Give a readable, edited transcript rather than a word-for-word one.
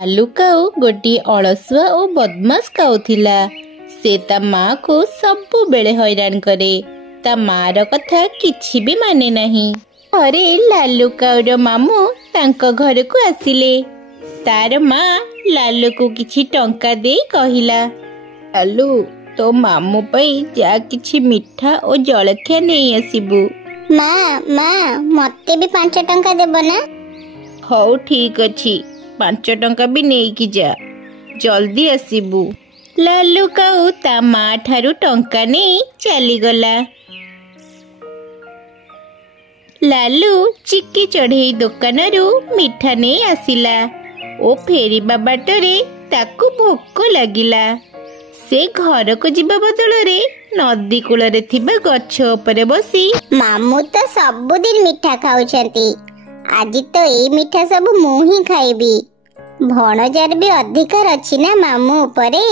लालू काऊ गोटे अलसुआ और बदमाश काउथिला। से ता माँ को सबु बेले हैरान करे। ता मार कथा किछि भी माने नहीं। अरे लालू काऊर मामू तांको घर को आसिले। तार माँ लालू को किछि टंका दे कहिला, लालू तो मामू पई जा किछि मिठा और जलखिया नहीं आसिबु। माँ माँ मते भी 5 टंका देबो ना? हौ ठीक अछि, 5 टंका भी नहीं कि जा, जल्दी आसिबु। लालू काऊ ता माँ ठारू टंका नहीं चली गला। लालू चिक्की चढ़ेई दुकानरू मिठा नहीं आसिला ओ फेरिबा बाटरे ताकू भोक लागिला। से घर को जीवा बदलरे नदी कूलरे थिबा गछ उपरे बसी मामू तो सबुदिन मिठा खाउछंती, आज तो ए मिठा सब मु ही खाइबी। भणजार भी अधिकार अछि ना मामू उपरे।